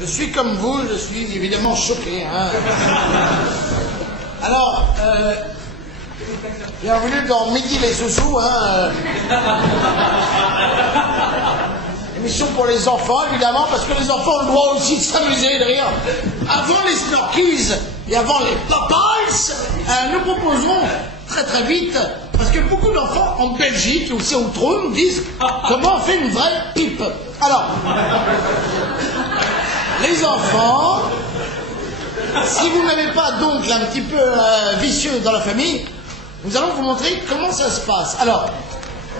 Je suis comme vous, je suis évidemment choqué. Hein. Alors, bienvenue dans Midi les Zouzous. Hein, émission pour les enfants, évidemment, parce que les enfants ont le droit aussi de s'amuser, de rire. Avant les Snorkies et avant les Popeyes, nous proposerons très très vite, parce que beaucoup d'enfants en Belgique et aussi au trône nous disent comment on fait une vraie pipe. Alors, les enfants, si vous n'avez pas d'oncle un petit peu vicieux dans la famille, nous allons vous montrer comment ça se passe. Alors,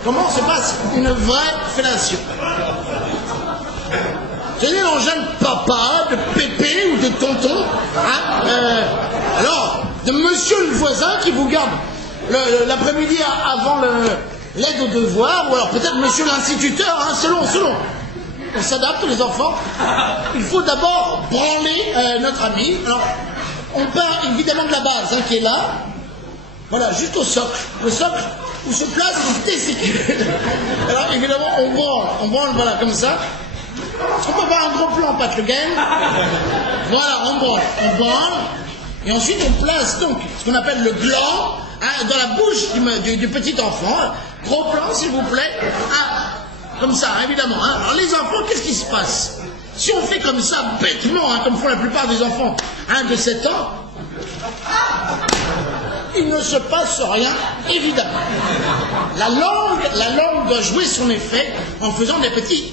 comment se passe une vraie fellation? Tenez l'engin de papa, de pépé ou de tonton, hein, alors, de monsieur le voisin qui vous garde l'après-midi avant l'aide aux devoirs, ou alors peut-être monsieur l'instituteur, hein, selon. On s'adapte, les enfants. Il faut d'abord branler notre ami. Alors, on part évidemment de la base, hein, qui est là. Voilà, juste au socle. Le socle où se place le testicule. Alors, évidemment, on branle, voilà, comme ça. Est-ce qu'on peut avoir un gros plan, Pat Le Guen? Voilà, on branle. Et ensuite, on place donc ce qu'on appelle le gland, hein, dans la bouche du petit enfant. Gros plan, s'il vous plaît. Ah, comme ça, évidemment. Hein. Alors, les enfants, qu'est-ce qui se passe? Si on fait comme ça, bêtement, hein, comme font la plupart des enfants de 7 ans, il ne se passe rien, évidemment. La langue doit jouer son effet en faisant des petits...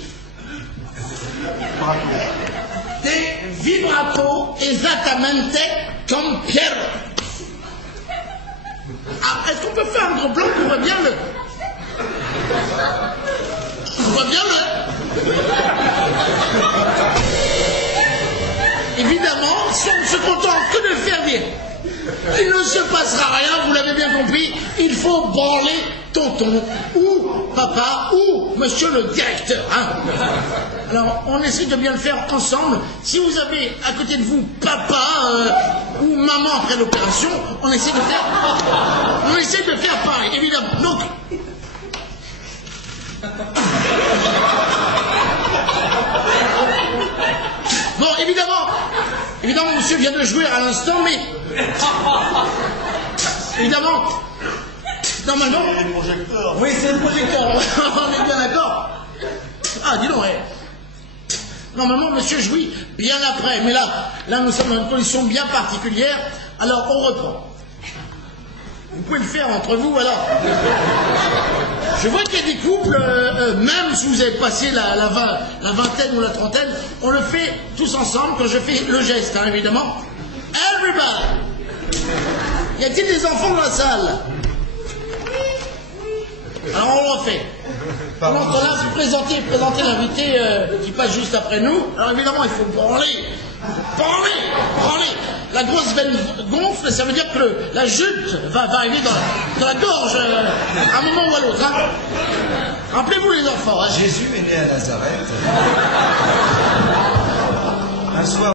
des vibrato esattamente comme Pierre. Ah, est-ce qu'on peut faire un gros plan qu'on voit bien le... On voit bien le... Évidemment, si on ne se contente que de faire dire, il ne se passera rien, vous l'avez bien compris, il faut branler tonton, ou papa, ou monsieur le directeur. Hein. Alors, on essaie de bien le faire ensemble. Si vous avez à côté de vous papa ou maman après l'opération, on essaie de faire pareil, évidemment. Donc, bon, évidemment, monsieur vient de jouer à l'instant, mais évidemment, normalement, c'est le projecteur. Oui, c'est le projecteur. On est bien d'accord. Ah, dis donc, ouais. Normalement, monsieur jouit bien après, mais là, nous sommes dans une condition bien particulière. Alors, on reprend. Vous pouvez le faire entre vous, alors. Je vois qu'il y a des couples, même si vous avez passé la vingtaine ou la trentaine, on le fait tous ensemble quand je fais le geste, hein, évidemment. Everybody! Y a-t-il des enfants dans la salle? Alors on le refait. Pendant qu'on a présenter l'invité qui passe juste après nous. Alors évidemment, il faut branler. La grosse veine gonfle, ça veut dire que la jute va arriver dans la gorge à un moment ou à l'autre. Hein. Rappelez-vous les enfants. Hein. Jésus est né à Nazareth. Un soir.